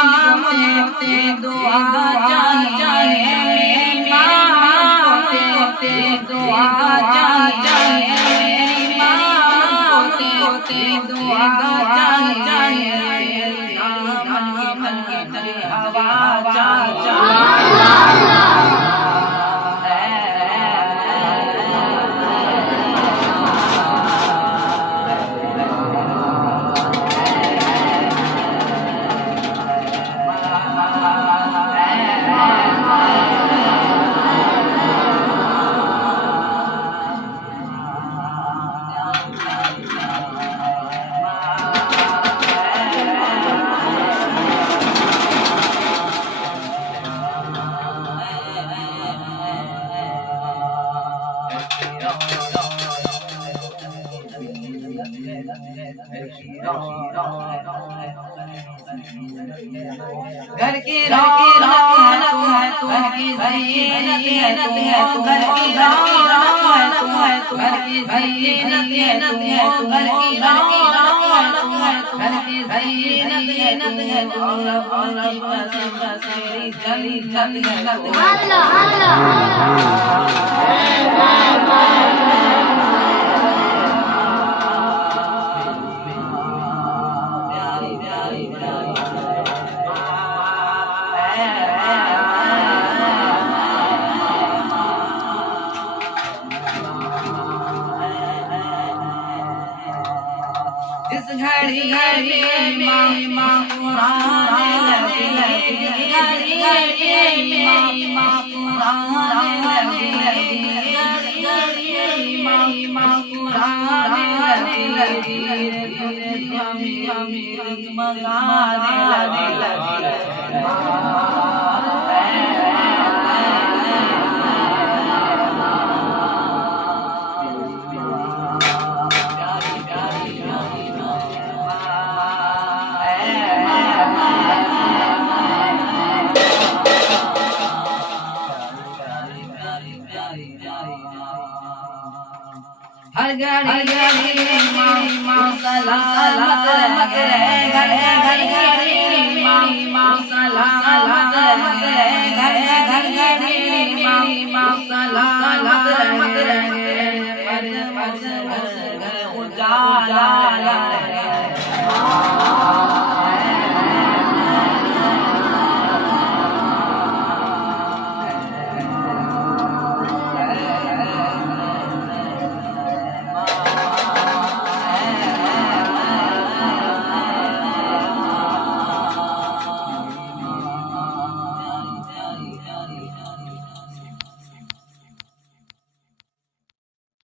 मुझे दुआ चाहिए मेरी माँ मुझे दुआ चाहिए मेरी माँ मुझे दुआ चाहिए मन की तेरी हवा चाहिए घर की रौनक है तू घर की ज़ीनत है तू घर की रौनक है तू घर की ज़ीनत है तू घर की रौनक है तू घर की ज़ीनत है तू और की कसम तेरी जली जली अल्लाह इस घड़ी माँ पुराने लगी इस घड़ी माँ पुराने लगी माँ पुराने लगी मंगाने लगी हर घड़ी माँ सलामत रहे घर घड़ी माँ सलामत रहे घर घड़ी